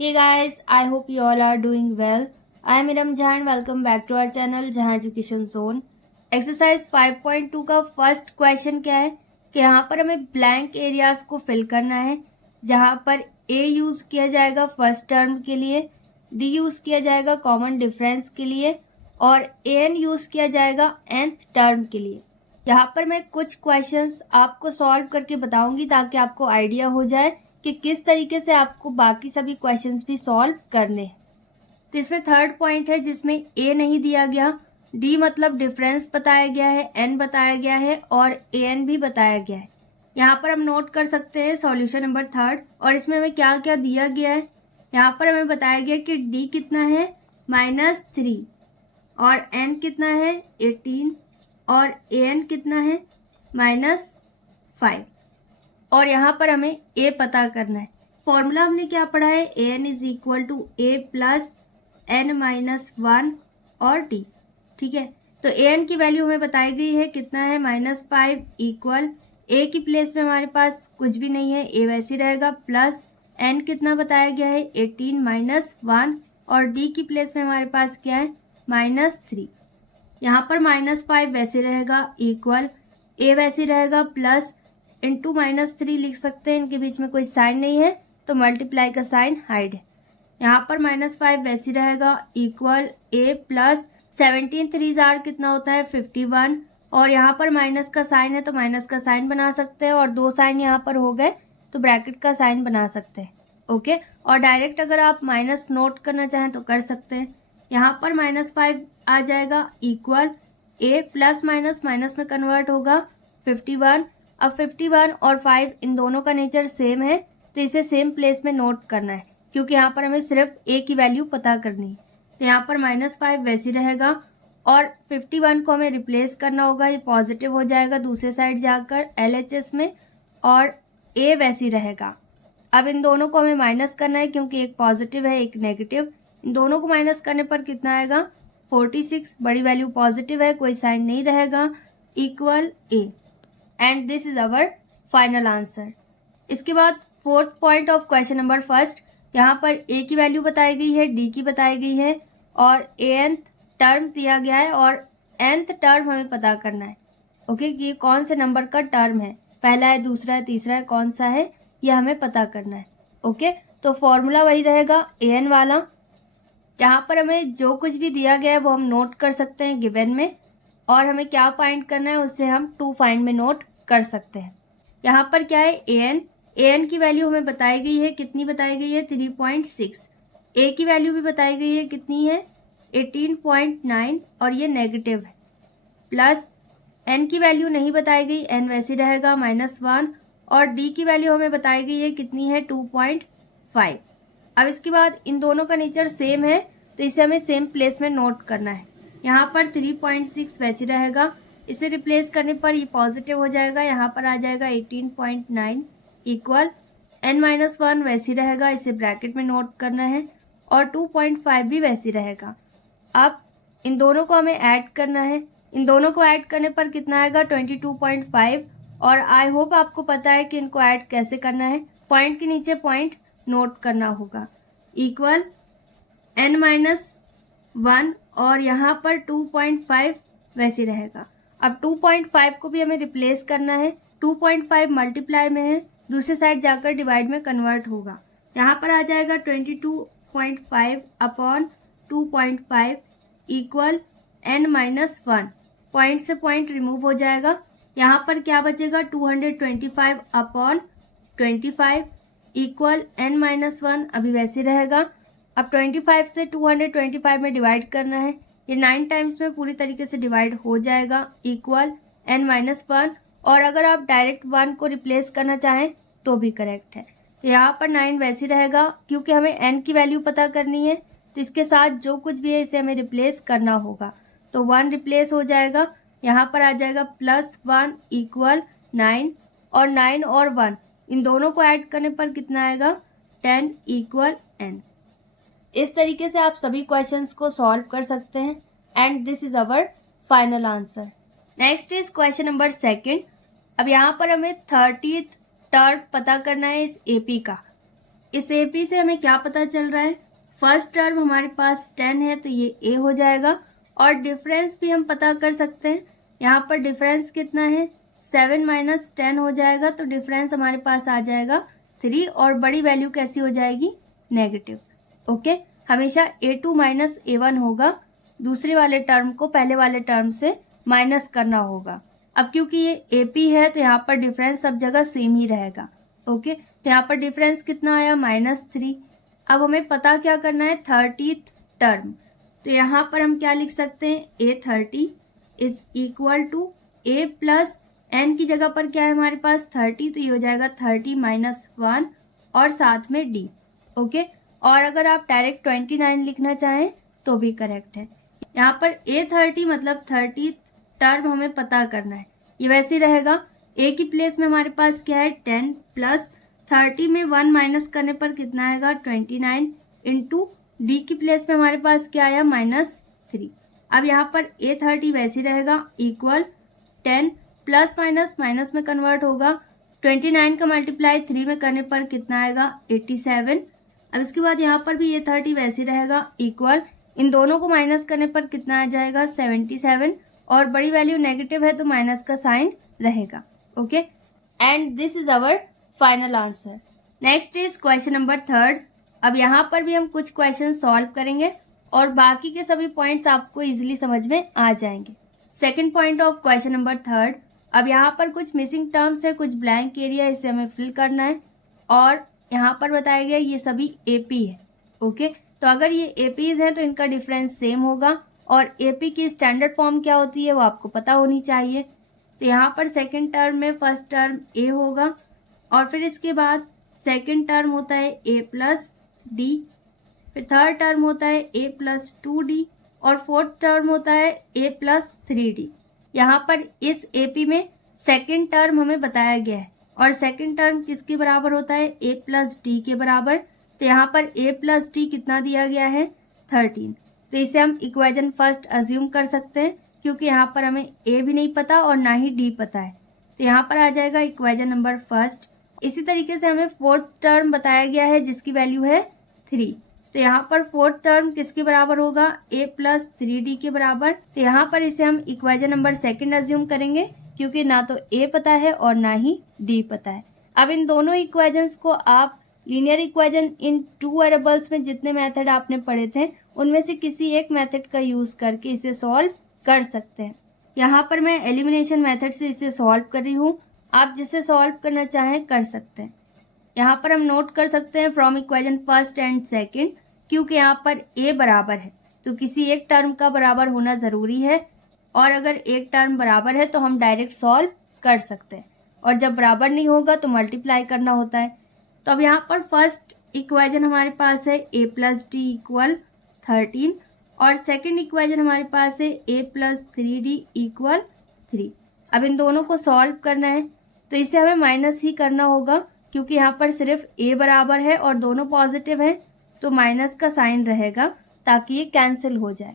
Hey guys, I hope you all are doing well. I am Iram Jha and welcome back to our channel जहाँ education zone. Exercise 5.2 का first question क्या है कि यहाँ पर हमें ब्लैंक एरियाज को फिल करना है, जहाँ पर ए यूज किया जाएगा फर्स्ट टर्म के लिए, डी यूज किया जाएगा कॉमन डिफरेंस के लिए और ए एन यूज किया जाएगा nth टर्म के लिए। यहाँ पर मैं कुछ क्वेश्चंस आपको सॉल्व करके बताऊंगी ताकि आपको आइडिया हो जाए कि किस तरीके से आपको बाकी सभी क्वेश्चंस भी सॉल्व करने हैं। तो इसमें थर्ड पॉइंट है जिसमें ए नहीं दिया गया, डी मतलब डिफरेंस बताया गया है, एन बताया गया है और ए एन भी बताया गया है। यहाँ पर हम नोट कर सकते हैं सॉल्यूशन नंबर थर्ड। और इसमें हमें क्या क्या दिया गया है, यहाँ पर हमें बताया गया कि डी कितना है -3 और एन कितना है 18 और ए एन कितना है -5 और यहाँ पर हमें a पता करना है। फॉर्मूला हमने क्या पढ़ा है, a n is equal to a plus n -1 और d। ठीक है, तो ए एन की वैल्यू हमें बताई गई है कितना है -5 इक्वल ए की प्लेस में हमारे पास कुछ भी नहीं है, ए वैसे रहेगा, प्लस एन कितना बताया गया है 18 -1 और d की प्लेस में हमारे पास क्या है -3। यहाँ पर -5 वैसे रहेगा इक्वल ए वैसे रहेगा प्लस इंटू -3 लिख सकते हैं, इनके बीच में कोई साइन नहीं है तो मल्टीप्लाई का साइन हाइड है। यहाँ पर -5 वैसे रहेगा इक्वल ए प्लस 17 3 जार कितना होता है 51 और यहाँ पर माइनस का साइन है तो माइनस का साइन बना सकते हैं और 2 साइन यहाँ पर हो गए तो ब्रैकेट का साइन बना सकते हैं। ओके, और डायरेक्ट अगर आप माइनस नोट करना चाहें तो कर सकते हैं। यहाँ पर -5 आ जाएगा इक्वल ए प्लस माइनस माइनस में कन्वर्ट होगा 51। अब 51 और 5 इन दोनों का नेचर सेम है तो इसे सेम प्लेस में नोट करना है क्योंकि यहाँ पर हमें सिर्फ a की वैल्यू पता करनी है। तो यहाँ पर -5 वैसे रहेगा और 51 को हमें रिप्लेस करना होगा, ये पॉजिटिव हो जाएगा दूसरे साइड जाकर LHS में और a वैसी रहेगा। अब इन दोनों को हमें माइनस करना है क्योंकि एक पॉजिटिव है एक नेगेटिव, इन दोनों को माइनस करने पर कितना आएगा 46, बड़ी वैल्यू पॉजिटिव है कोई साइन नहीं रहेगा equal a and this is our final answer. इसके बाद fourth point of question number first, यहाँ पर a की वैल्यू बताई गई है, d की बताई गई है और nth टर्म दिया गया है और nth टर्म हमें पता करना है। ओके, कि कौन से नंबर का टर्म है, पहला है दूसरा है तीसरा है कौन सा है यह हमें पता करना है। ओके, तो फॉर्मूला वही रहेगा an वाला। यहाँ पर हमें जो कुछ भी दिया गया है वो हम नोट कर सकते हैं गिवन में और हमें क्या फाइंड करना है उससे हम टू फाइंड में नोट कर सकते हैं। यहाँ पर क्या है ए एन की वैल्यू हमें बताई गई है, कितनी बताई गई है 3.6, ए की वैल्यू भी बताई गई है कितनी है 18.9 और ये नेगेटिव है, प्लस एन की वैल्यू नहीं बताई गई, एन वैसे रहेगा -1 और डी की वैल्यू हमें बताई गई है कितनी है 2.5। अब इसके बाद इन दोनों का नेचर सेम है तो इसे हमें सेम प्लेस में नोट करना है। यहाँ पर 3.6 वैसे रहेगा, इसे रिप्लेस करने पर ये पॉजिटिव हो जाएगा, यहाँ पर आ जाएगा 18.9 इक्वल n-1 वैसी रहेगा, इसे ब्रैकेट में नोट करना है और 2.5 भी वैसी रहेगा। अब इन दोनों को हमें ऐड करना है, इन दोनों को ऐड करने पर कितना आएगा 22.5 और आई होप आपको पता है कि इनको ऐड कैसे करना है, पॉइंट के नीचे पॉइंट नोट करना होगा इक्वल n-1 और यहाँ पर 2.5 वैसे रहेगा। अब 2.5 को भी हमें रिप्लेस करना है, 2.5 मल्टीप्लाई में है दूसरे साइड जाकर डिवाइड में कन्वर्ट होगा, यहाँ पर आ जाएगा 22.5 अपॉन 2.5 इक्वल n-1, पॉइंट से पॉइंट रिमूव हो जाएगा, यहाँ पर क्या बचेगा 225 अपॉन 25 इक्वल n-1 अभी वैसे रहेगा। अब 25 से 225 में डिवाइड करना है, ये 9 टाइम्स में पूरी तरीके से डिवाइड हो जाएगा इक्वल n-1 और अगर आप डायरेक्ट 1 को रिप्लेस करना चाहें तो भी करेक्ट है। तो यहाँ पर 9 वैसे रहेगा क्योंकि हमें n की वैल्यू पता करनी है तो इसके साथ जो कुछ भी है इसे हमें रिप्लेस करना होगा, तो 1 रिप्लेस हो जाएगा, यहाँ पर आ जाएगा +1 इक्वल 9 और 9 और 1 इन दोनों को ऐड करने पर कितना आएगा 10 इक्वल n। इस तरीके से आप सभी क्वेश्चंस को सॉल्व कर सकते हैं and this is our final answer. Next is question number second. अब यहाँ पर हमें 30th टर्म पता करना है इस एपी का। इस AP से हमें क्या पता चल रहा है, फर्स्ट टर्म हमारे पास 10 है तो ये A हो जाएगा, और डिफरेंस भी हम पता कर सकते हैं। यहाँ पर डिफरेंस कितना है, 7 माइनस 10 हो जाएगा, तो डिफरेंस हमारे पास आ जाएगा 3, और बड़ी वैल्यू कैसी हो जाएगी, नेगेटिव। ओके, हमेशा A2 माइनस A1 होगा, दूसरे वाले टर्म को पहले वाले टर्म से माइनस करना होगा। अब क्योंकि ये AP है तो यहाँ पर डिफरेंस सब जगह सेम ही रहेगा। ओके, तो यहाँ पर डिफरेंस कितना आया, -3। अब हमें पता क्या करना है, 30th टर्म। तो यहाँ पर हम क्या लिख सकते हैं, A30 is equal to A plus n की जगह पर क्या है हमारे पास 30, तो ये हो जाएगा 30 माइनस 1 और साथ में D। ओके, और अगर आप डायरेक्ट 29 लिखना चाहें तो भी करेक्ट है। यहाँ पर A30 मतलब 30 टर्म हमें पता करना है, ये वैसे ही रहेगा। A की प्लेस में हमारे पास क्या है, 10 प्लस 30 में 1 माइनस करने पर कितना आएगा, 29 इंटू D की प्लेस में हमारे पास क्या आया, -3। अब यहाँ पर A30 वैसे ही रहेगा, इक्वल 10 प्लस माइनस माइनस में कन्वर्ट होगा, 29 का मल्टीप्लाई 3 में करने पर कितना आएगा, 87। अब इसके बाद यहाँ पर भी A30 वैसे ही रहेगा, इक्वल इन दोनों को माइनस करने पर कितना आ जाएगा, 77, और बड़ी वैल्यू नेगेटिव है तो माइनस का साइन रहेगा। Okay, and this is our final answer. Next is question number 3। अब यहाँ पर भी हम कुछ क्वेश्चन सॉल्व करेंगे और बाकी के सभी पॉइंट्स आपको इजीली समझ में आ जाएंगे। Second point of question number 3। अब यहाँ पर कुछ मिसिंग टर्म्स है, कुछ ब्लैंक एरिया, इसे हमें फिल करना है, और यहाँ पर बताया गया ये सभी AP है। ओके, तो अगर ये APs हैं तो इनका डिफरेंस सेम होगा, और AP की स्टैंडर्ड फॉर्म क्या होती है वो आपको पता होनी चाहिए। तो यहाँ पर सेकंड टर्म में फर्स्ट टर्म A होगा, और फिर इसके बाद सेकंड टर्म होता है A प्लस D, फिर थर्ड टर्म होता है A प्लस 2D, और फोर्थ टर्म होता है A प्लस 3D। यहाँ पर इस AP में सेकंड टर्म हमें बताया गया है, और सेकंड टर्म किसके बराबर होता है, A प्लस D के बराबर। तो यहाँ पर A प्लस D कितना दिया गया है, 13। तो इसे हम इक्वेशन फर्स्ट अज्यूम कर सकते हैं, क्योंकि यहाँ पर हमें A भी नहीं पता और ना ही D पता है, तो यहाँ पर आ जाएगा इक्वेशन नंबर फर्स्ट। इसी तरीके से हमें फोर्थ टर्म बताया गया है जिसकी वैल्यू है 3। तो यहाँ पर फोर्थ टर्म किसके बराबर होगा, A प्लस 3D के बराबर। तो यहाँ पर इसे हम इक्वेशन नंबर सेकंड अज्यूम करेंगे, क्योंकि ना तो A पता है और ना ही D पता है। अब इन दोनों इक्वेशंस को आप लीनियर इक्वेशन इन 2 वेरिएबल्स में जितने मेथड आपने पढ़े थे उनमें से किसी एक मेथड का यूज करके इसे सॉल्व कर सकते हैं। यहाँ पर मैं एलिमिनेशन मेथड से इसे सॉल्व कर रही हूँ, आप जिसे सॉल्व करना चाहें कर सकते हैं। यहाँ पर हम नोट कर सकते हैं from equation first and second, क्योंकि यहाँ पर A बराबर है तो किसी एक टर्म का बराबर होना ज़रूरी है, और अगर एक टर्म बराबर है तो हम डायरेक्ट सॉल्व कर सकते हैं, और जब बराबर नहीं होगा तो मल्टीप्लाई करना होता है। तो अब यहाँ पर फर्स्ट इक्वेशन हमारे पास है A प्लस D इक्वल 13, और सेकेंड इक्वेशन हमारे पास है A प्लस 3D इक्वल 3। अब इन दोनों को सॉल्व करना है तो इसे हमें माइनस ही करना होगा, क्योंकि यहाँ पर सिर्फ A बराबर है और दोनों पॉजिटिव है, तो माइनस का साइन रहेगा ताकि ये कैंसिल हो जाए।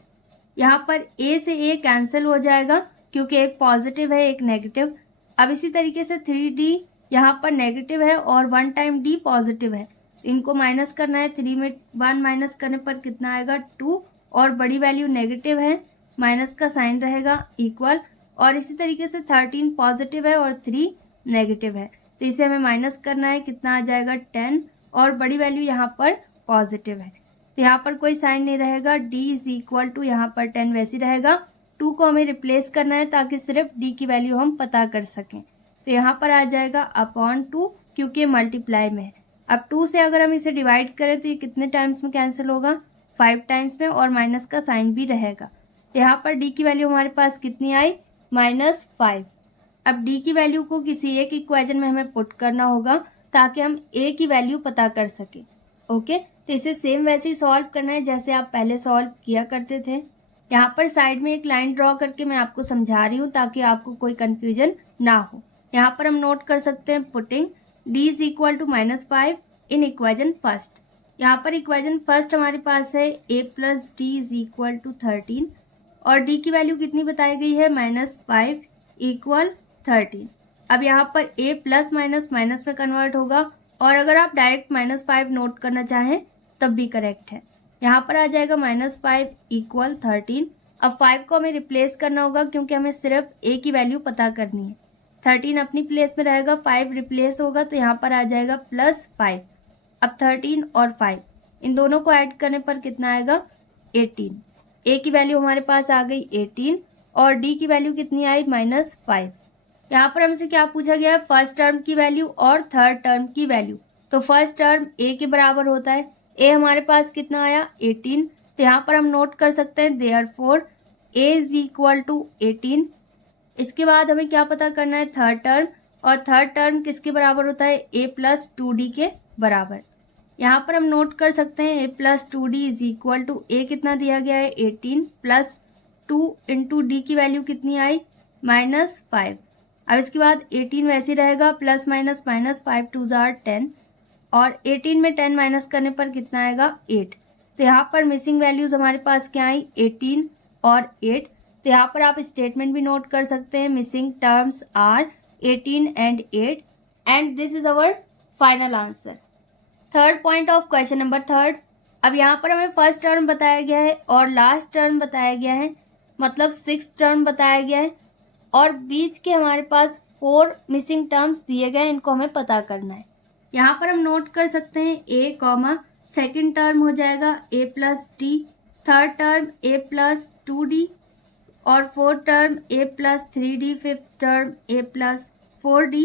यहाँ पर A से A कैंसिल हो जाएगा क्योंकि एक पॉजिटिव है एक नेगेटिव। अब इसी तरीके से 3D यहाँ पर नेगेटिव है और 1 टाइम D पॉजिटिव है, इनको माइनस करना है। 3 में 1 माइनस करने पर कितना आएगा, 2, और बड़ी वैल्यू नेगेटिव है, माइनस का साइन रहेगा इक्वल। और इसी तरीके से 13 पॉजिटिव है और 3 नेगेटिव है, तो इसे हमें माइनस करना है, कितना आ जाएगा 10, और बड़ी वैल्यू यहाँ पर पॉजिटिव है तो यहाँ पर कोई साइन नहीं रहेगा। D इज इक्वल टू यहाँ पर 10 वैसे रहेगा, 2 को हमें रिप्लेस करना है ताकि सिर्फ D की वैल्यू हम पता कर सकें। तो यहाँ पर आ जाएगा अपॉन 2, क्योंकि मल्टीप्लाई में है। अब 2 से अगर हम इसे डिवाइड करें तो ये कितने टाइम्स में कैंसिल होगा, 5 टाइम्स में, और माइनस का साइन भी रहेगा। तो यहाँ पर D की वैल्यू हमारे पास कितनी आई, -5। अब D की वैल्यू को किसी एक इक्वेशन में हमें पुट करना होगा ताकि हम A की वैल्यू पता कर सके। ओके, तो इसे सेम वैसे ही सॉल्व करना है जैसे आप पहले सॉल्व किया करते थे। यहाँ पर साइड में एक लाइन ड्रॉ करके मैं आपको समझा रही हूँ ताकि आपको कोई कन्फ्यूजन ना हो। यहाँ पर हम नोट कर सकते हैं putting D is equal to -5 in equation first. यहाँ पर इक्वेशन फर्स्ट हमारे पास है A plus D is equal to 13, और D की वैल्यू कितनी बताई गई है, -5 इक्वल 13। अब यहाँ पर A प्लस माइनस माइनस में कन्वर्ट होगा, और अगर आप डायरेक्ट -5 नोट करना चाहें तब भी करेक्ट है। यहाँ पर आ जाएगा -5 = 13। अब 5 को हमें रिप्लेस करना होगा क्योंकि हमें सिर्फ a की वैल्यू पता करनी है। 13 अपनी प्लेस में रहेगा, 5 रिप्लेस होगा तो यहाँ पर आ जाएगा +5। अब 13 और 5 इन दोनों को ऐड करने पर कितना आएगा 18। a की वैल्यू हमारे पास आ गई 18 और d की वैल्यू कितनी आई -5। यहाँ पर हमसे क्या पूछा गया है, फर्स्ट टर्म की वैल्यू और थर्ड टर्म की वैल्यू। तो फर्स्ट टर्म a के बराबर होता है, a हमारे पास कितना आया 18। तो यहाँ पर हम नोट कर सकते हैं देयरफॉर a = 18। इसके बाद हमें क्या पता करना है थर्ड टर्म, और थर्ड टर्म किसके बराबर होता है a + 2d के बराबर। यहाँ पर हम नोट कर सकते हैं a + 2d = a कितना दिया गया है 18 + 2 × d की वैल्यू कितनी आई -5। अब इसके बाद 18 वैसे ही रहेगा, प्लस माइनस माइनस 5 2 जार 10 और 18 में 10 माइनस करने पर कितना आएगा 8। तो यहाँ पर मिसिंग वैल्यूज हमारे पास क्या आई 18 और 8। तो यहाँ पर आप स्टेटमेंट भी नोट कर सकते हैं, missing terms are 18 and 8 and this is our final answer. Third point of question number third. अब यहाँ पर हमें फर्स्ट टर्म बताया गया है और लास्ट टर्म बताया गया है, मतलब 6 टर्म बताया गया है और बीच के हमारे पास 4 मिसिंग टर्म्स दिए गए हैं, इनको हमें पता करना है। यहाँ पर हम नोट कर सकते हैं a, सेकेंड टर्म हो जाएगा a + d, third term a + 2d और fourth term a + 3d, fifth term a + 4d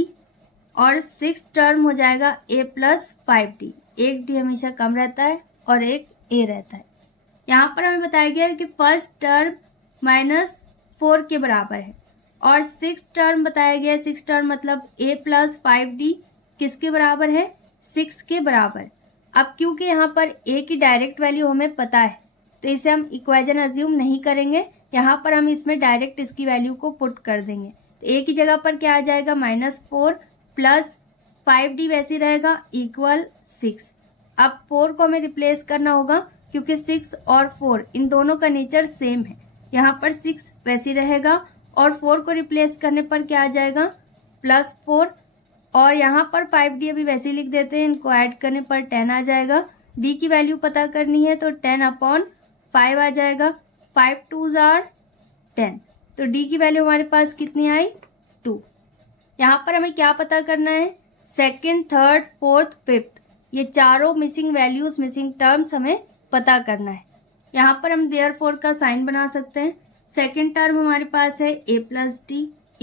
और सिक्स टर्म हो जाएगा a + 5d। एक d हमेशा कम रहता है और एक a रहता है। यहाँ पर हमें बताया गया है कि फर्स्ट टर्म -4 के बराबर है और सिक्स टर्म बताया गया है, सिक्स टर्म मतलब a + 5d किसके बराबर है 6 के बराबर। अब क्योंकि यहाँ पर a की डायरेक्ट वैल्यू हमें पता है तो इसे हम इक्वेशन अज्यूम नहीं करेंगे, यहाँ पर हम इसमें डायरेक्ट इसकी वैल्यू को पुट कर देंगे। तो a की जगह पर क्या आ जाएगा -4 + 5d वैसे रहेगा =6। अब 4 को हमें रिप्लेस करना होगा क्योंकि 6 और 4 इन दोनों का नेचर सेम है। यहाँ पर 6 वैसे रहेगा और 4 को रिप्लेस करने पर क्या आ जाएगा +4 और यहाँ पर 5d अभी वैसे ही लिख देते हैं, इनको ऐड करने पर 10 आ जाएगा। d की वैल्यू पता करनी है तो 10/5 आ जाएगा, 5 2 जार 10। तो d की वैल्यू हमारे पास कितनी आई 2। यहाँ पर हमें क्या पता करना है सेकेंड, थर्ड, फोर्थ, फिफ्थ, ये चारों मिसिंग वैल्यूज मिसिंग टर्म्स हमें पता करना है। यहाँ पर हम देयरफॉर का साइन बना सकते हैं। सेकेंड टर्म हमारे पास है a + d =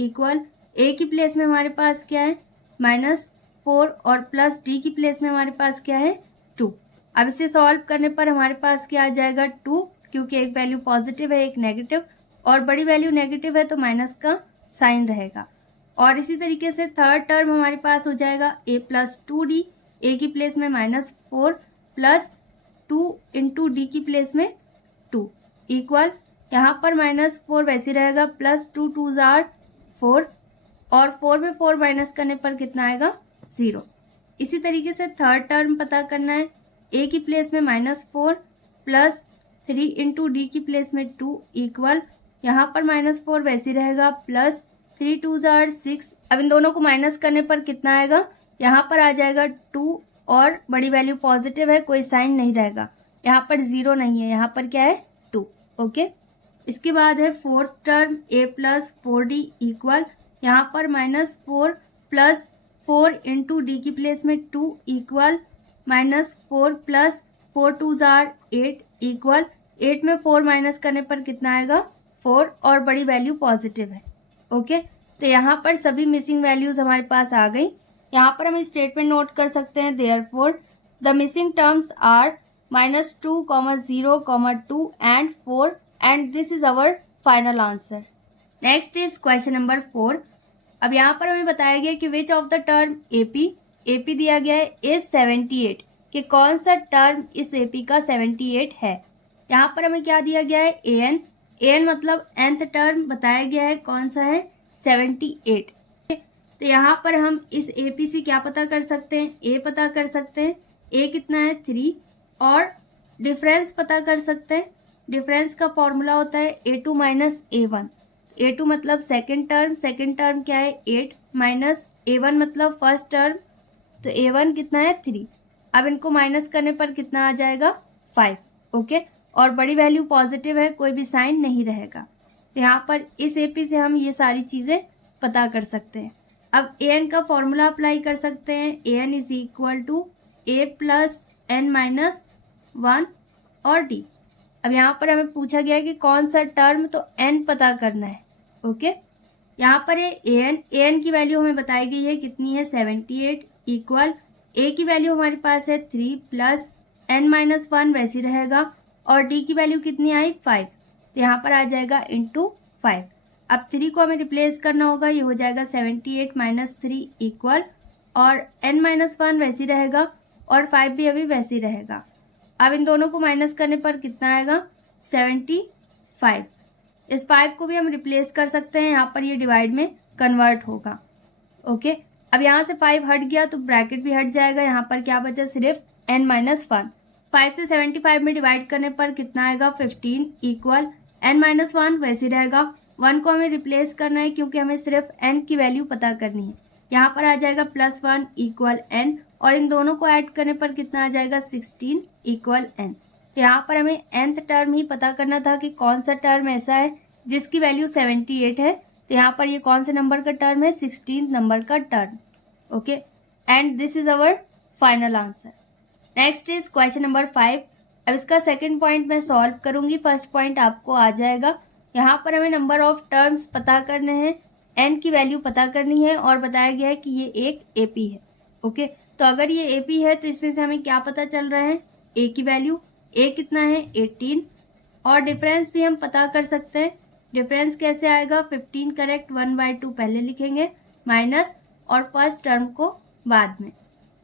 a की प्लेस में हमारे पास क्या है -4 और प्लस d की प्लेस में हमारे पास क्या है 2। अब इसे सॉल्व करने पर हमारे पास क्या आ जाएगा 2, क्योंकि एक वैल्यू पॉजिटिव है एक नेगेटिव और बड़ी वैल्यू नेगेटिव है तो माइनस का साइन रहेगा। और इसी तरीके से थर्ड टर्म हमारे पास हो जाएगा a + 2d, a की प्लेस में -4 प्लस 2 × d की प्लेस में 2 इक्वल, यहाँ पर -4 वैसे रहेगा, प्लस 2 2 जार 4 और 4 में 4 माइनस करने पर कितना आएगा 0। इसी तरीके से थर्ड टर्म पता करना है, a की प्लेस में -4 प्लस 3 × d की प्लेस में 2 इक्वल, यहाँ पर -4 वैसे रहेगा, प्लस 3 2 जार 6। अब इन दोनों को माइनस करने पर कितना आएगा, यहाँ पर आ जाएगा 2 और बड़ी वैल्यू पॉजिटिव है, कोई साइन नहीं रहेगा, यहाँ पर 0 नहीं है, यहाँ पर क्या है 2। ओके, इसके बाद है fourth term a + 4d equal, यहाँ पर -4 प्लस 4 × d की प्लेस में 2 इक्वल -4 प्लस 4 2 जार 8 इक्वल, 8 में 4 माइनस करने पर कितना आएगा 4 और बड़ी वैल्यू पॉजिटिव है। ओके, तो यहाँ पर सभी मिसिंग वैल्यूज हमारे पास आ गई। यहाँ पर हम स्टेटमेंट नोट कर सकते हैं, therefore the missing terms are -2, 0, 2 and 4 and this is our final answer. Next is question number 4। अब यहाँ पर हमें बताया गया कि which of the term AP दिया गया है इज 78, कि कौन सा टर्म इस AP का 78 है। यहाँ पर हमें क्या दिया गया है an मतलब nth टर्म बताया गया है, कौन सा है 78। तो यहाँ पर हम इस AP से क्या पता कर सकते हैं, a पता कर सकते हैं, a कितना है 3 और डिफरेंस पता कर सकते हैं। डिफरेंस का फॉर्मूला होता है a2 - a1। a2 मतलब सेकेंड टर्म क्या है 8 - a1 मतलब फर्स्ट टर्म तो A1 कितना है 3। अब इनको माइनस करने पर कितना आ जाएगा 5। ओके, और बड़ी वैल्यू पॉजिटिव है, कोई भी साइन नहीं रहेगा। तो यहाँ पर इस AP से हम ये सारी चीज़ें पता कर सकते हैं। अब an का फॉर्मूला अप्लाई कर सकते हैं। an is equal to a plus n minus 1 और d। अब यहाँ पर हमें पूछा गया है कि कौन सा टर्म, तो n पता करना है। ओके, यहाँ पर है an की वैल्यू हमें बताई गई है कितनी है 78 इक्वल a की वैल्यू हमारे पास है 3 प्लस n माइनस 1 वैसी रहेगा, और d की वैल्यू कितनी आई 5। तो यहाँ पर आ जाएगा इंटू 5। अब 3 को हमें रिप्लेस करना होगा, ये हो जाएगा 78 माइनस 3 इक्वल, और n माइनस 1 वैसी रहेगा और 5 भी अभी वैसी रहेगा। अब इन दोनों को माइनस करने पर कितना आएगा 75। इस 5 को भी हम रिप्लेस कर सकते हैं, यहाँ पर ये डिवाइड में कन्वर्ट होगा। ओके, अब यहाँ से 5 हट गया तो ब्रैकेट भी हट जाएगा, यहाँ पर क्या बचा सिर्फ n माइनस 1। 5 से 75 में डिवाइड करने पर कितना आएगा 15 इक्वल n माइनस 1 वैसे रहेगा। 1 को हमें रिप्लेस करना है क्योंकि हमें सिर्फ n की वैल्यू पता करनी है। यहाँ पर आ जाएगा प्लस 1 इक्वल n, और इन दोनों को ऐड करने पर कितना आ जाएगा 16 इक्वल n। तो यहाँ पर हमें nth टर्म ही पता करना था कि कौन सा टर्म ऐसा है जिसकी वैल्यू 78 है। तो यहाँ पर ये कौन से नंबर का टर्म है 16 नंबर का term. Okay, and this is our final answer. Next is question number 5। अब इसका सेकंड पॉइंट मैं सॉल्व करूंगी, फर्स्ट पॉइंट आपको आ जाएगा। यहाँ पर हमें नंबर ऑफ टर्म्स पता करने हैं, n की वैल्यू पता करनी है, और बताया गया है कि ये एक AP है। ओके, तो अगर ये AP है तो इसमें से हमें क्या पता चल रहा है a की वैल्यू, a कितना है 18, और डिफरेंस भी हम पता कर सकते हैं। डिफरेंस कैसे आएगा 15 करेक्ट 1/2 पहले लिखेंगे माइनस, और फर्स्ट टर्म को बाद में।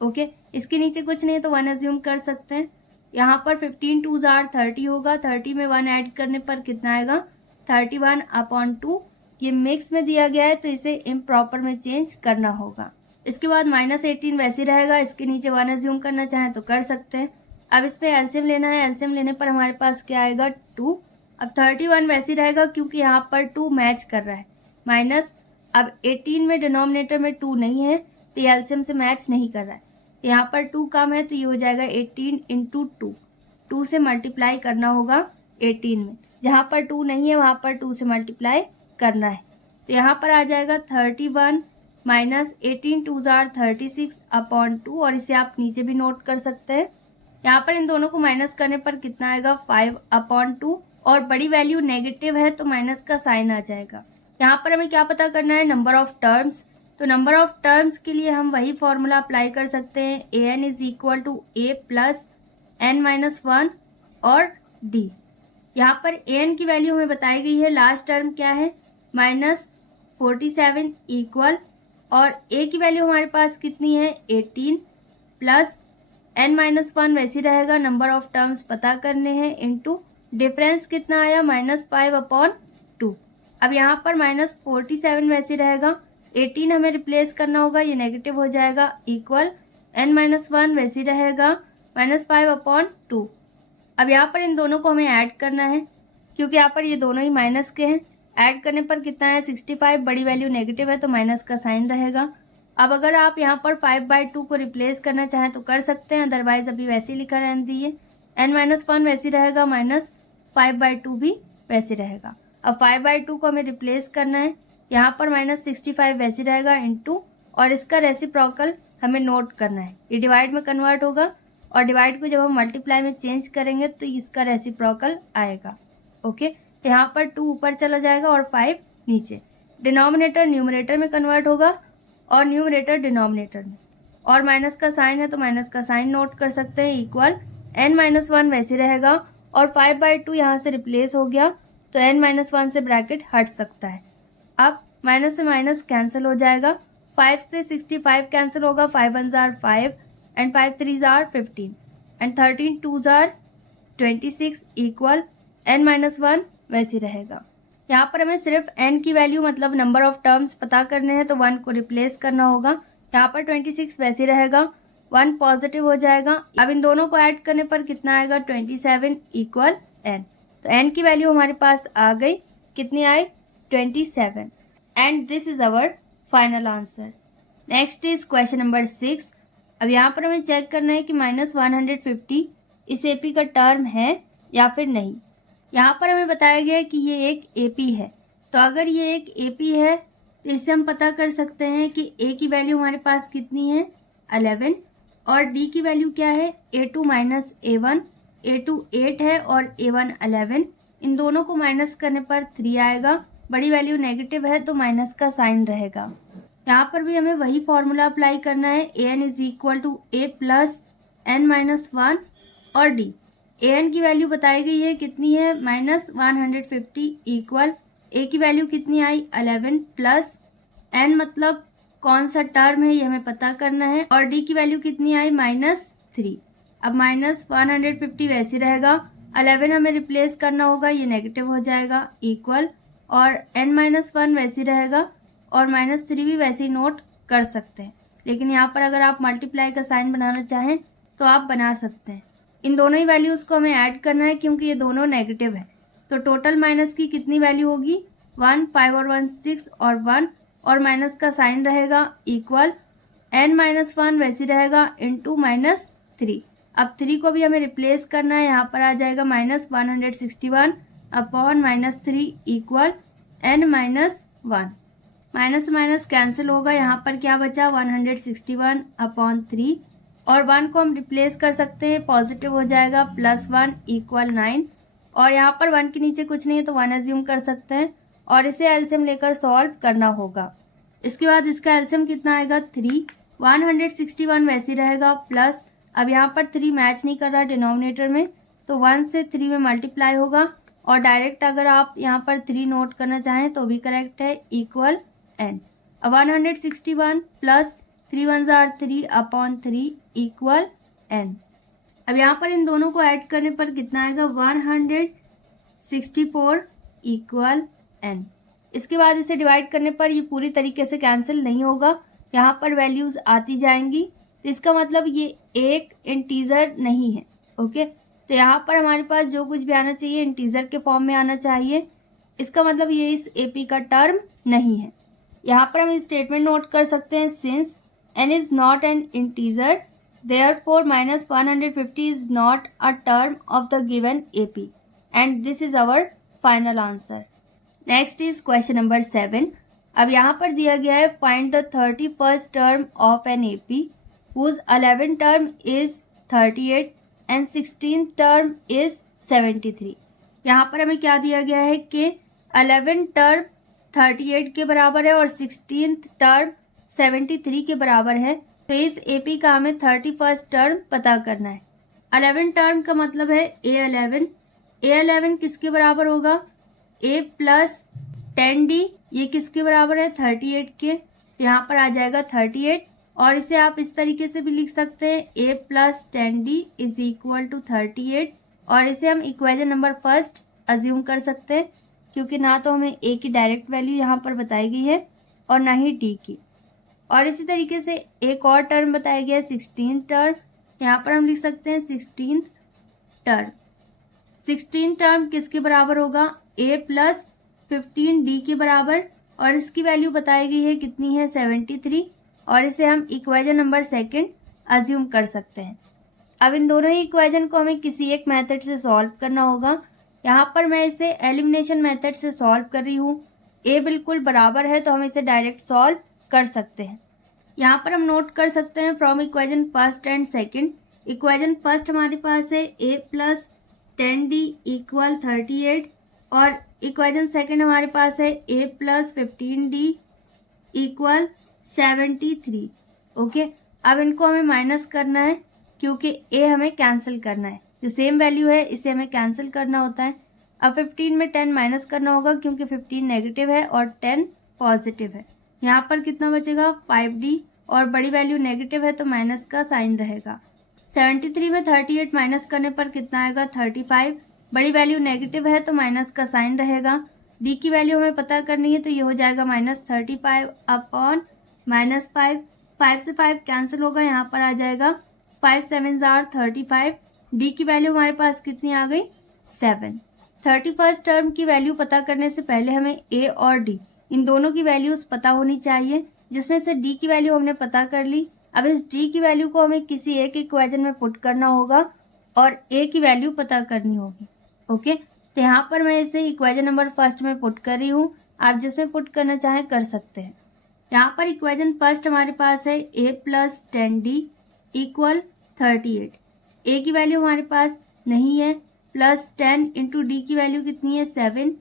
ओके, इसके नीचे कुछ नहीं है तो 1 अज्यूम कर सकते हैं। यहाँ पर 15 2s are 30 होगा, 30 में 1 ऐड करने पर कितना आएगा 31/2। ये मिक्स में दिया गया है तो इसे इम्प्रॉपर में चेंज करना होगा। इसके बाद -18 वैसे रहेगा, इसके नीचे 1 अज्यूम करना चाहें तो कर सकते हैं। अब इसमें एलसीएम लेना है, एलसीएम लेने पर हमारे पास क्या आएगा 2। अब 31 वैसे रहेगा क्योंकि यहाँ पर 2 मैच कर रहा है, माइनस अब 18 में डिनोमिनेटर में 2 नहीं है तो ये एलसीएम से मैच नहीं कर रहा है। यहाँ पर 2 कम है तो ये हो जाएगा 18 इंटू 2। 2 से मल्टीप्लाई करना होगा 18 में, जहाँ पर 2 नहीं है वहाँ पर 2 से मल्टीप्लाई करना है। तो यहाँ पर आ जाएगा 31 माइनस 18 2s are 36/2, और इसे आप नीचे भी नोट कर सकते हैं। यहाँ पर इन दोनों को माइनस करने पर कितना आएगा 5/2, और बड़ी वैल्यू नेगेटिव है तो माइनस का साइन आ जाएगा। यहाँ पर हमें क्या पता करना है नंबर ऑफ टर्म्स। तो नंबर ऑफ टर्म्स के लिए हम वही फॉर्मूला अप्लाई कर सकते हैं, an is equal to a plus n minus 1 और d। यहाँ पर an की वैल्यू हमें बताई गई है, लास्ट टर्म क्या है -47 इक्वल, और a की वैल्यू हमारे पास कितनी है 18 प्लस n माइनस 1 वैसी रहेगा, नंबर ऑफ टर्म्स पता करने हैं, इनटू डिफरेंस कितना आया -5/2। अब यहाँ पर -47 वैसे रहेगा, 18 हमें रिप्लेस करना होगा, ये नेगेटिव हो जाएगा, इक्वल n माइनस 1 वैसी रहेगा -5/2। अब यहाँ पर इन दोनों को हमें ऐड करना है क्योंकि यहाँ पर ये दोनों ही माइनस के हैं। ऐड करने पर कितना है 65, बड़ी वैल्यू नेगेटिव है तो माइनस का साइन रहेगा। अब अगर आप यहाँ पर 5/2 को रिप्लेस करना चाहें तो कर सकते हैं, अदरवाइज अभी वैसे ही लिखा रहने दीजिए। n माइनस 1 वैसी रहेगा, -5/2 भी वैसे रहेगा। अब 5/2 को हमें रिप्लेस करना है, यहाँ पर -65 वैसे रहेगा इंटू, और इसका रेसिप्रोकल हमें नोट करना है। ये डिवाइड में कन्वर्ट होगा, और डिवाइड को जब हम मल्टीप्लाई में चेंज करेंगे तो इसका रेसिप्रोकल आएगा। ओके, तो यहाँ पर 2 ऊपर चला जाएगा और 5 नीचे। डिनोमिनेटर न्यूमरेटर में कन्वर्ट होगा और न्यूमरेटर डिनोमिनेटर में, और माइनस का साइन है तो माइनस का साइन नोट कर सकते हैं, इक्वल n माइनस 1 वैसे रहेगा, और 5/2 यहाँ से रिप्लेस हो गया तो n माइनस 1 से ब्रैकेट हट सकता है। अब माइनस से माइनस कैंसिल हो जाएगा, 5 से 65 कैंसिल होगा, 5 1s are 5 and 5 3s are 15 and 13 2s are 26 equal n minus 1 वैसे रहेगा। यहाँ पर हमें सिर्फ n की वैल्यू मतलब नंबर ऑफ टर्म्स पता करने हैं तो 1 को रिप्लेस करना होगा। यहाँ पर 26 वैसे रहेगा, 1 पॉजिटिव हो जाएगा। अब इन दोनों को ऐड करने पर कितना आएगा 27 इक्वल n। तो n की वैल्यू हमारे पास आ गई, कितनी आई 27, and this is our final answer. Next is question number 6। अब यहाँ पर हमें चेक करना है कि -150 इस एपी का टर्म है या फिर नहीं। यहाँ पर हमें बताया गया है कि ये एक एपी है, तो अगर ये एक एपी है तो इससे हम पता कर सकते हैं कि ए की वैल्यू हमारे पास कितनी है 11 और डी की वैल्यू क्या है A2 माइनस A1। A2 8 है और A1 11। इन दोनों को माइनस करने पर 3 आएगा। बड़ी वैल्यू नेगेटिव है तो माइनस का साइन रहेगा। यहाँ पर भी हमें वही फॉर्मूला अप्लाई करना है। an is equal to a plus n minus 1 और d। an की वैल्यू बताई गई है कितनी है -150 इक्वल a की वैल्यू कितनी आई 11 प्लस n मतलब कौन सा टर्म है ये हमें पता करना है और d की वैल्यू कितनी आई -3। अब -150 वैसे रहेगा, 11 हमें रिप्लेस करना होगा, ये नेगेटिव हो जाएगा इक्वल और n-1 वैसे रहेगा और -3 भी वैसे ही नोट कर सकते हैं। लेकिन यहाँ पर अगर आप मल्टीप्लाई का साइन बनाना चाहें तो आप बना सकते हैं। इन दोनों ही वैल्यूज़ को हमें ऐड करना है क्योंकि ये दोनों नेगेटिव है। तो टोटल माइनस की कितनी वैल्यू होगी 1, 5 और 1 6 और 1 और माइनस का साइन रहेगा इक्वल n-1 वैसे रहेगा इंटू -3। अब 3 को भी हमें रिप्लेस करना है, यहाँ पर आ जाएगा -161 upon -3 equal n-1। Minus minus cancel होगा, यहाँ पर क्या बचा 161 अपॉन 3 और 1 को हम रिप्लेस कर सकते हैं, पॉजिटिव हो जाएगा +1 इक्वल 9 और यहाँ पर 1 के नीचे कुछ नहीं है तो 1 एज्यूम कर सकते हैं और इसे एलसीएम लेकर सॉल्व करना होगा। इसके बाद इसका एलसीएम कितना आएगा 3, 161 वैसे रहेगा प्लस, अब यहाँ पर 3 मैच नहीं कर रहा डिनोमिनेटर में तो 1 से 3 में मल्टीप्लाई होगा और डायरेक्ट अगर आप यहाँ पर 3 नोट करना चाहें तो भी करेक्ट है इक्वल n। अब 161 plus 3 1 jar 3 upon 3 equal n। अब यहाँ पर इन दोनों को ऐड करने पर कितना आएगा 164 इक्वल n। इसके बाद इसे डिवाइड करने पर ये पूरी तरीके से कैंसिल नहीं होगा, यहाँ पर वैल्यूज़ आती जाएंगी, तो इसका मतलब ये एक इंटीजर नहीं है। ओके, तो यहाँ पर हमारे पास जो कुछ भी आना चाहिए इंटीजर के फॉर्म में आना चाहिए, इसका मतलब ये इस एपी का टर्म नहीं है। यहाँ पर हम स्टेटमेंट नोट कर सकते हैं since n is not an integer therefore -150 is not a term of the given AP and this is our final answer. Next is question number 7। अब यहाँ पर दिया गया है find the 31st term of an AP whose 11th term is 38 and 16th term is 73। यहाँ पर हमें क्या दिया गया है कि 11th टर्म 38 के बराबर है और 16th टर्म 73 के बराबर है, तो इस एपी का हमें 31st टर्म पता करना है। 11th टर्म का मतलब है A11। A11 किसके बराबर होगा A प्लस 10D, ये किसके बराबर है 38 के, यहाँ पर आ जाएगा 38 और इसे आप इस तरीके से भी लिख सकते हैं A plus 10D is equal to 38 और इसे हम इक्वेशन नंबर फर्स्ट अज्यूम कर सकते हैं क्योंकि ना तो हमें A की डायरेक्ट वैल्यू यहाँ पर बताई गई है और ना ही D की। और इसी तरीके से एक और टर्म बताया गया है 16th टर्म, यहाँ पर हम लिख सकते हैं 16th टर्म। 16th टर्म किसके बराबर होगा A प्लस 15D के बराबर और इसकी वैल्यू बताई गई है कितनी है 73 और इसे हम इक्वेशन नंबर सेकंड अज्यूम कर सकते हैं। अब इन दोनों ही इक्वेशन को हमें किसी एक मेथड से सॉल्व करना होगा। यहाँ पर मैं इसे एलिमिनेशन मेथड से सॉल्व कर रही हूँ। A बिल्कुल बराबर है तो हम इसे डायरेक्ट सॉल्व कर सकते हैं। यहाँ पर हम नोट कर सकते हैं from equation first and second. Equation first हमारे पास है A प्लस 10D इक्वल 38 और इक्वेशन सेकंड हमारे पास है A plus 15D equal 73। Okay, अब इनको हमें माइनस करना है क्योंकि A हमें कैंसिल करना है, जो सेम वैल्यू है इसे हमें कैंसिल करना होता है। अब 15 में 10 माइनस करना होगा क्योंकि 15 नेगेटिव है और 10 पॉजिटिव है। यहाँ पर कितना बचेगा 5D और बड़ी वैल्यू नेगेटिव है तो माइनस का साइन रहेगा। 73 में 38 माइनस करने पर कितना आएगा 35, बड़ी वैल्यू नेगेटिव है तो माइनस का साइन रहेगा। D की वैल्यू हमें पता करनी है तो ये हो जाएगा -35 अपॉन -5, 5 से 5 कैंसिल होगा, यहाँ पर आ जाएगा 5 7 जार 35। D की वैल्यू हमारे पास कितनी आ गई 7। 31st टर्म की वैल्यू पता करने से पहले हमें A और D इन दोनों की वैल्यूज पता होनी चाहिए, जिसमें से D की वैल्यू हमने पता कर ली अब इस डी की वैल्यू को हमें किसी एक इक्वेशन में पुट करना होगा और ए की वैल्यू पता करनी होगी। ओके, तो यहाँ पर मैं इसे इक्वेशन नंबर फर्स्ट में पुट कर रही हूँ, आप जिसमें पुट करना चाहें कर सकते हैं। यहाँ पर इक्वेशन फर्स्ट हमारे पास है a प्लस 10d इक्वल 38। ए की वैल्यू हमारे पास नहीं है, प्लस 10 इंटू डी की वैल्यू कितनी है 7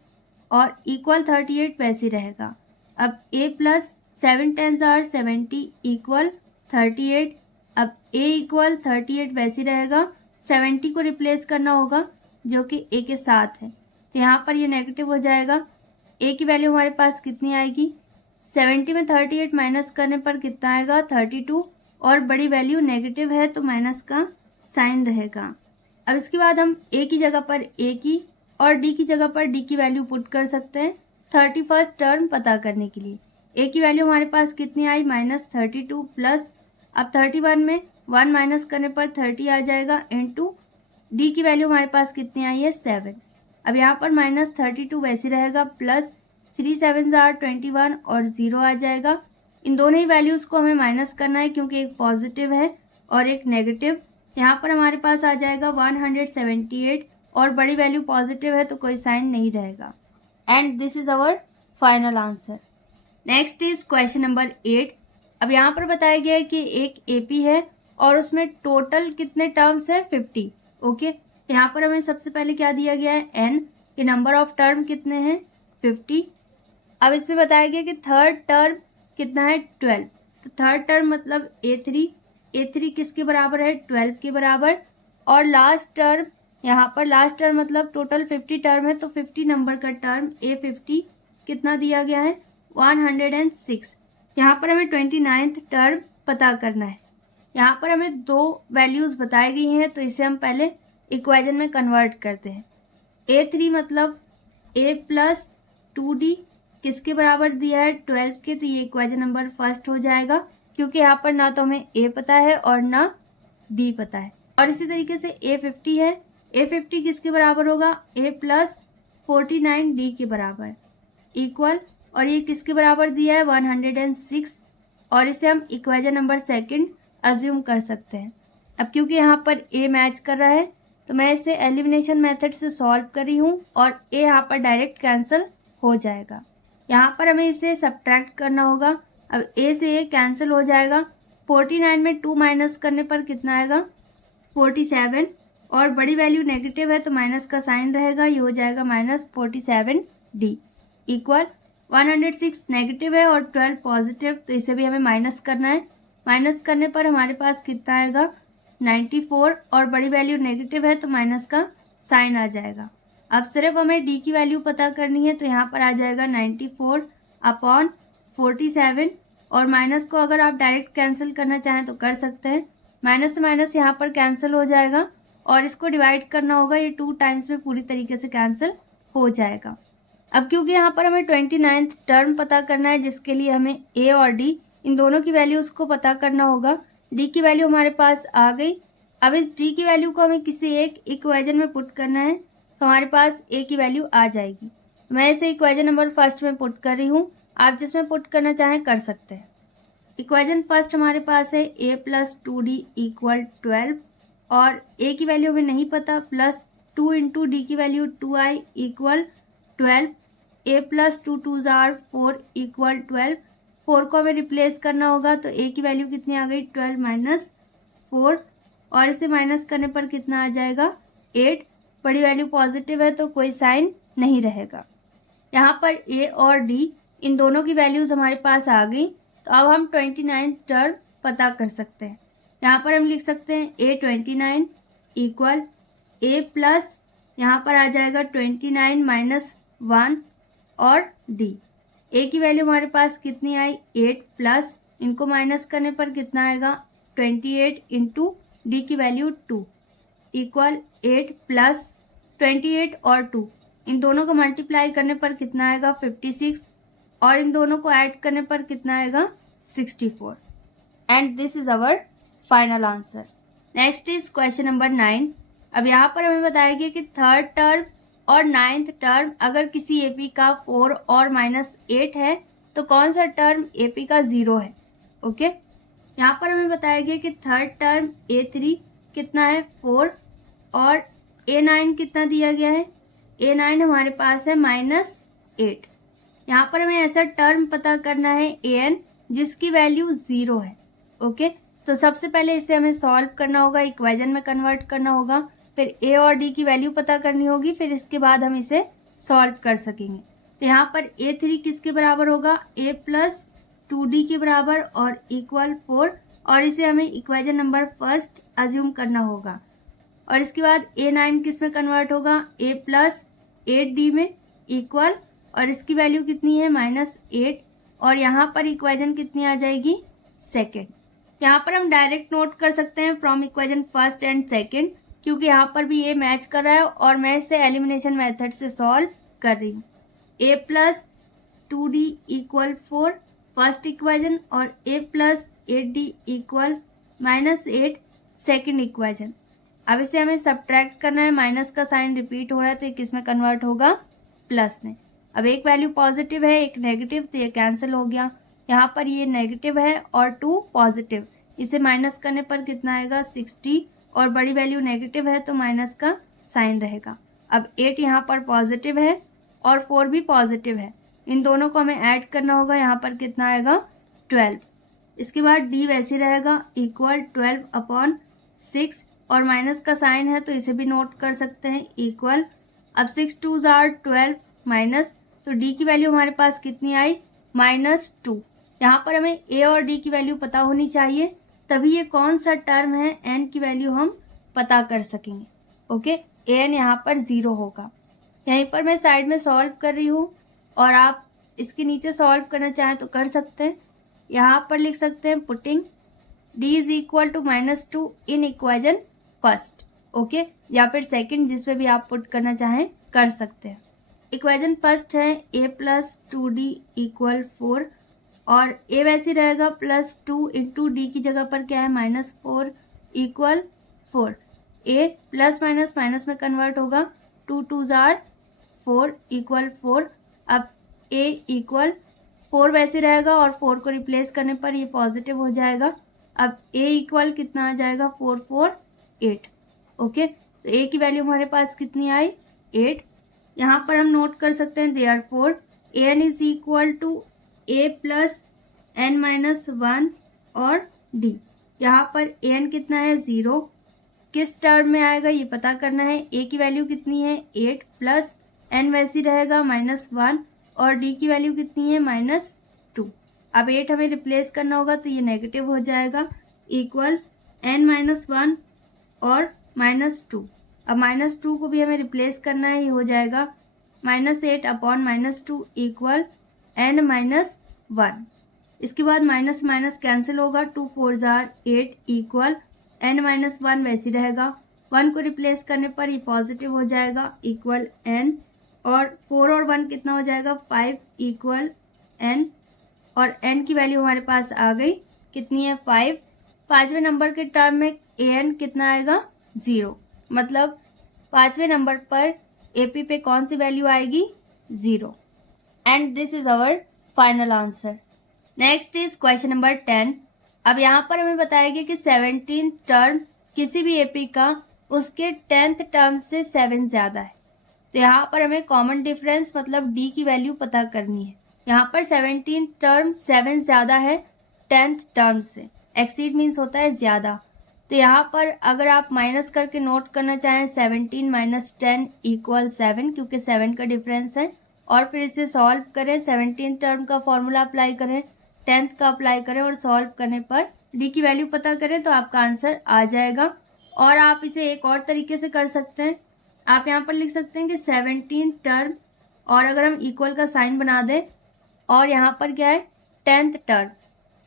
और इक्वल 38 वैसे रहेगा। अब a plus 7 tens are 70 equal 38। अब a इक्वल 38 वैसे रहेगा, 70 को रिप्लेस करना होगा जो कि a के साथ है, तो यहाँ पर ये नेगेटिव हो जाएगा। a की वैल्यू हमारे पास कितनी आएगी, 70 में 38 माइनस करने पर कितना आएगा 32 और बड़ी वैल्यू नेगेटिव है तो माइनस का साइन रहेगा। अब इसके बाद हम a की जगह पर a की और d की जगह पर d की वैल्यू पुट कर सकते हैं 31st टर्म पता करने के लिए। a की वैल्यू हमारे पास कितनी आई -32 प्लस, अब 31 में 1 माइनस करने पर 30 आ जाएगा इंटू डी की वैल्यू हमारे पास कितनी आई है 7। अब यहाँ पर -32 वैसे रहेगा, प्लस 3 7 आर 21 और 0 आ जाएगा। इन दोनों ही वैल्यूज़ को हमें माइनस करना है क्योंकि एक पॉजिटिव है और एक नेगेटिव। यहाँ पर हमारे पास आ जाएगा 178 और बड़ी वैल्यू पॉजिटिव है तो कोई साइन नहीं रहेगा। And this is our final answer. Next is question number 8। अब यहाँ पर बताया गया है कि एक एपी है और उसमें टोटल कितने टर्म्स है 50। ओके, यहाँ पर हमें सबसे पहले क्या दिया गया है n के नंबर ऑफ टर्म कितने हैं 50। अब इसमें बताया गया कि थर्ड टर्म कितना है 12, तो थर्ड टर्म मतलब a3 किसके बराबर है 12 के बराबर। और लास्ट टर्म, यहाँ पर लास्ट टर्म मतलब टोटल 50 टर्म है तो 50 नंबर का टर्म a50 कितना दिया गया है 106। यहाँ पर हमें 29th टर्म पता करना है। यहाँ पर हमें दो वैल्यूज़ बताई गई हैं तो इसे हम पहले इक्वेशन में कन्वर्ट करते हैं। a3 मतलब a प्लस 2d किसके बराबर दिया है 12 के, तो ये इक्वेशन नंबर फर्स्ट हो जाएगा क्योंकि यहाँ पर ना तो हमें a पता है और ना b पता है। और इसी तरीके से a50 है, a50 किसके बराबर होगा a प्लस 49d के बराबर इक्वल, और ये किसके बराबर दिया है 106 और इसे हम इक्वेशन नंबर सेकंड अज्यूम कर सकते हैं। अब क्योंकि यहाँ पर a मैच कर रहा है तो मैं इसे एलिमिनेशन मेथड से सॉल्व कर रही हूँ और a यहाँ पर डायरेक्ट कैंसिल हो जाएगा। यहाँ पर हमें इसे सब्ट्रैक्ट करना होगा। अब a से a कैंसिल हो जाएगा, 49 में 2 माइनस करने पर कितना आएगा 47 और बड़ी वैल्यू नेगेटिव है तो माइनस का साइन रहेगा, ये हो जाएगा -47d इक्वल 106 नेगेटिव है और 12 पॉजिटिव तो इसे भी हमें माइनस करना है। माइनस करने पर हमारे पास कितना आएगा 94 और बड़ी वैल्यू नेगेटिव है तो माइनस का साइन आ जाएगा। अब सिर्फ हमें डी की वैल्यू पता करनी है तो यहाँ पर आ जाएगा 94/47 और माइनस को अगर आप डायरेक्ट कैंसिल करना चाहें तो कर सकते हैं। माइनस से माइनस यहाँ पर कैंसिल हो जाएगा और इसको डिवाइड करना होगा, ये 2 टाइम्स में पूरी तरीके से कैंसिल हो जाएगा। अब क्योंकि यहाँ पर हमें 29th टर्म पता करना है जिसके लिए हमें a और d इन दोनों की वैल्यूज़ को पता करना होगा। d की वैल्यू हमारे पास आ गई। अब इस d की वैल्यू को हमें किसी एक इक्वेशन में पुट करना है तो हमारे पास a की वैल्यू आ जाएगी। मैं इसे इक्वेशन नंबर फर्स्ट में पुट कर रही हूँ, आप जिसमें पुट करना चाहें कर सकते हैं। इक्वेशन फर्स्ट हमारे पास है a प्लस 2d इक्वल 12 और a की वैल्यू हमें नहीं पता, प्लस 2 इंटू डी की value 2i equal 12, a plus 2 2 are 4 equal 12। 4 को हमें रिप्लेस करना होगा तो a की वैल्यू कितनी आ गई 12 माइनस 4 और इसे माइनस करने पर कितना आ जाएगा 8। बड़ी वैल्यू पॉजिटिव है तो कोई साइन नहीं रहेगा। यहाँ पर a और d इन दोनों की वैल्यूज़ हमारे पास आ गई तो अब हम 29th टर्म पता कर सकते हैं। यहाँ पर हम लिख सकते हैं a29 इक्वल a प्लस यहाँ पर आ जाएगा 29 माइनस 1 और d। a की वैल्यू हमारे पास कितनी आई 8 प्लस इनको माइनस करने पर कितना आएगा 28 इंटू डी की वैल्यू 2 इक्वल 8 प्लस 28 और 2 इन दोनों को मल्टीप्लाई करने पर कितना आएगा 56 और इन दोनों को ऐड करने पर कितना आएगा 64। And this is our final answer. Next is question number 9। अब यहाँ पर हमें बताया गया कि थर्ड टर्म और 9th टर्म अगर किसी एपी का 4 और -8 है तो कौन सा टर्म एपी का 0 है। ओके, यहाँ पर हमें बताया गया कि थर्ड टर्म A3 कितना है 4 और A9 कितना दिया गया है, A9 हमारे पास है -8। यहाँ पर हमें ऐसा टर्म पता करना है AN जिसकी वैल्यू 0 है। ओके, तो सबसे पहले इसे हमें सॉल्व करना होगा, इक्वेशन में कन्वर्ट करना होगा, फिर A और D की वैल्यू पता करनी होगी, फिर इसके बाद हम इसे सॉल्व कर सकेंगे। तो यहाँ पर A3 किसके बराबर होगा, A प्लस 2D के बराबर और इक्वल 4, और इसे हमें इक्वेशन नंबर फर्स्ट अज्यूम करना होगा। और इसके बाद A9 किस में कन्वर्ट होगा, A प्लस 8D में इक्वल, और इसकी वैल्यू कितनी है -8, और यहाँ पर इक्वेशन कितनी आ जाएगी सेकेंड। यहाँ पर हम डायरेक्ट नोट कर सकते हैं from equation first and second, क्योंकि यहाँ पर भी ये मैच कर रहा है और मैं इसे एलिमिनेशन मेथड से सॉल्व कर रही हूँ। A plus 2D equal 4 first equation और A plus 8D equal -8 second equation. अब इसे हमें सब्ट्रैक्ट करना है, माइनस का साइन रिपीट हो रहा है तो ये किस में कन्वर्ट होगा, प्लस में। अब एक वैल्यू पॉजिटिव है एक नेगेटिव, तो ये कैंसिल हो गया। यहाँ पर ये नेगेटिव है और 2 पॉजिटिव, इसे माइनस करने पर कितना आएगा 60, और बड़ी वैल्यू नेगेटिव है तो माइनस का साइन रहेगा। अब 8 यहाँ पर पॉजिटिव है और 4 भी पॉजिटिव है, इन दोनों को हमें ऐड करना होगा, यहाँ पर कितना आएगा 12। इसके बाद D वैसे रहेगा इक्वल 12/6, और माइनस का साइन है तो इसे भी नोट कर सकते हैं इक्वल। अब 6 2s are 12 माइनस, तो D की वैल्यू हमारे पास कितनी आई -2। यहाँ पर हमें A और D की वैल्यू पता होनी चाहिए, तभी ये कौन सा टर्म है N की वैल्यू हम पता कर सकेंगे। ओके, AN यहाँ पर 0 होगा। यहीं पर मैं साइड में सॉल्व कर रही हूँ, और आप इसके नीचे सॉल्व करना चाहें तो कर सकते हैं। यहाँ पर लिख सकते हैं putting D is equal to -2 in equation first. Okay, या फिर सेकंड, जिसपे भी आप पुट करना चाहें कर सकते हैं। इक्वेशन फर्स्ट है A प्लस 2D इक्वल 4, और A वैसे रहेगा +2 इंटू D की जगह पर क्या है -4 equal 4। A plus minus minus में कन्वर्ट होगा, 2 2s are 4 इक्वल 4। अब A इक्वल 4 वैसे रहेगा और 4 को रिप्लेस करने पर ये पॉजिटिव हो जाएगा। अब A इक्वल कितना आ जाएगा 4 4 8। ओके, तो A की वैल्यू हमारे पास कितनी आई 8। यहाँ पर हम नोट कर सकते हैं therefore AN is equal to A plus N-1 और D। यहाँ पर AN कितना है 0, किस टर्म में आएगा ये पता करना है। A की वैल्यू कितनी है 8 प्लस N वैसी रहेगा -1, और D की वैल्यू कितनी है -2। अब 8 हमें रिप्लेस करना होगा तो ये नेगेटिव हो जाएगा इक्वल N-1 और -2। अब -2 को भी हमें रिप्लेस करना है, ये हो जाएगा -8/-2 इक्वल N-1। इसके बाद माइनस माइनस कैंसिल होगा, 2 4s are 8 इक्वल N-1 वैसी रहेगा। 1 को रिप्लेस करने पर ये पॉजिटिव हो जाएगा इक्वल N, और 4 और 1 कितना हो जाएगा 5 इक्वल N, और N की वैल्यू हमारे पास आ गई कितनी है 5। पाँचवें नंबर के टर्म में AN कितना आएगा 0, मतलब पाँचवें नंबर पर AP पे कौन सी वैल्यू आएगी 0। And this is our final answer. Next is question number 10। अब यहाँ पर हमें बताया गया कि 17th टर्म किसी भी AP का उसके 10th टर्म से 7 ज़्यादा है, तो यहाँ पर हमें कॉमन डिफरेंस मतलब D की वैल्यू पता करनी है। यहाँ पर 17th टर्म 7 ज़्यादा है 10th टर्म से, एक्सीड मीन्स होता है ज़्यादा। तो यहाँ पर अगर आप माइनस करके नोट करना चाहें 17 - 10 इक्वल 7, क्योंकि 7 का डिफरेंस है, और फिर इसे सॉल्व करें, 17th टर्म का फॉर्मूला अप्लाई करें, 10th का अप्लाई करें, और सॉल्व करने पर D की वैल्यू पता करें तो आपका आंसर आ जाएगा। और आप इसे एक और तरीके से कर सकते हैं, आप यहाँ पर लिख सकते हैं कि 17th टर्म, और अगर हम इक्वल का साइन बना दें, और यहाँ पर क्या है 10th टर्म,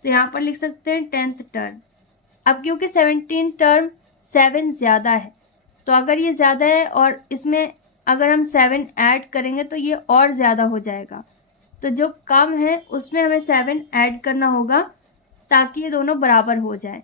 तो यहाँ पर लिख सकते हैं 10th टर्म। अब क्योंकि 17th टर्म 7 ज़्यादा है, तो अगर ये ज़्यादा है और इसमें अगर हम 7 ऐड करेंगे तो ये और ज़्यादा हो जाएगा, तो जो कम है उसमें हमें 7 ऐड करना होगा ताकि ये दोनों बराबर हो जाए।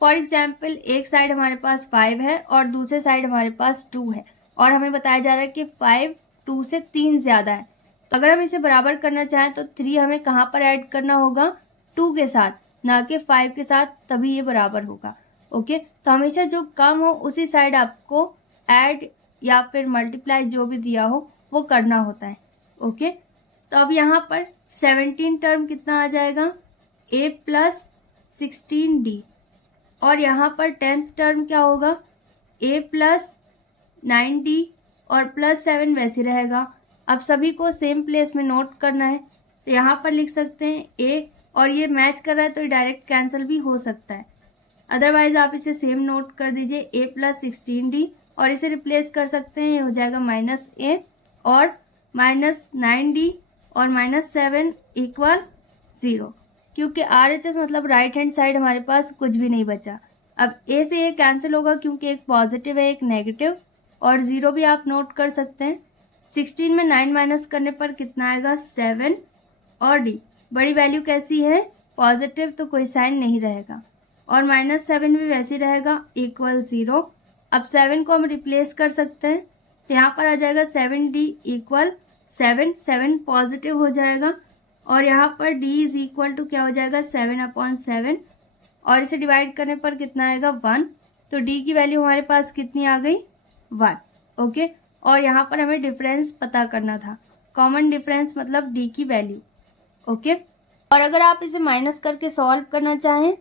फॉर एग्जाम्पल एक साइड हमारे पास 5 है और दूसरे साइड हमारे पास 2 है, और हमें बताया जा रहा है कि 5 2 से 3 ज़्यादा है। तो अगर हम इसे बराबर करना चाहें तो 3 हमें कहाँ पर ऐड करना होगा 2 के साथ, ना कि 5 के साथ, तभी ये बराबर होगा। ओके, तो हमेशा जो कम हो उसी साइड आपको ऐड या फिर मल्टीप्लाई जो भी दिया हो वो करना होता है। ओके, तो अब यहाँ पर 17 टर्म कितना आ जाएगा, a प्लस 16d, और यहाँ पर 10th टर्म क्या होगा, a प्लस 9d और प्लस 7 वैसे रहेगा। अब सभी को सेम प्लेस में नोट करना है, तो यहाँ पर लिख सकते हैं a, और ये मैच कर रहा है तो डायरेक्ट कैंसिल भी हो सकता है, अदरवाइज आप इसे सेम नोट कर दीजिए a प्लस 16d, और इसे रिप्लेस कर सकते हैं, ये हो जाएगा माइनस a और माइनस 9d और माइनस 7 इक्वल 0, क्योंकि RHS मतलब राइट हैंड साइड हमारे पास कुछ भी नहीं बचा। अब a से a कैंसिल होगा क्योंकि एक पॉजिटिव है एक नेगेटिव, और 0 भी आप नोट कर सकते हैं। 16 में 9 माइनस करने पर कितना आएगा, 7, और d बड़ी वैल्यू कैसी है, पॉजिटिव, तो कोई साइन नहीं रहेगा, और माइनस 7 भी वैसे रहेगा, इक्वल 0। अब 7 को हम रिप्लेस कर सकते हैं, तो यहाँ पर आ जाएगा 7d इक्वल 7, 7 पॉजिटिव हो जाएगा, और यहाँ पर d इज इक्वल टू क्या हो जाएगा, 7/7, और इसे डिवाइड करने पर कितना आएगा, 1। तो d की वैल्यू हमारे पास कितनी आ गई, 1। ओके, और यहाँ पर हमें डिफरेंस पता करना था, कॉमन डिफरेंस मतलब d की वैल्यू। ओके, और अगर आप इसे माइनस करके सॉल्व करना चाहें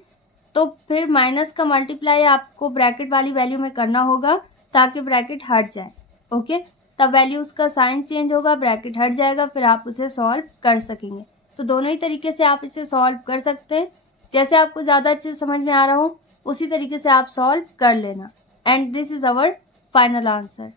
तो फिर माइनस का मल्टीप्लाई आपको ब्रैकेट वाली वैल्यू में करना होगा ताकि ब्रैकेट हट जाए। ओके, तब वैल्यूज़ का साइन चेंज होगा, ब्रैकेट हट जाएगा, फिर आप उसे सॉल्व कर सकेंगे। तो दोनों ही तरीके से आप इसे सॉल्व कर सकते हैं, जैसे आपको ज़्यादा अच्छे समझ में आ रहा हो उसी तरीके से आप सॉल्व कर लेना। And this is our final answer.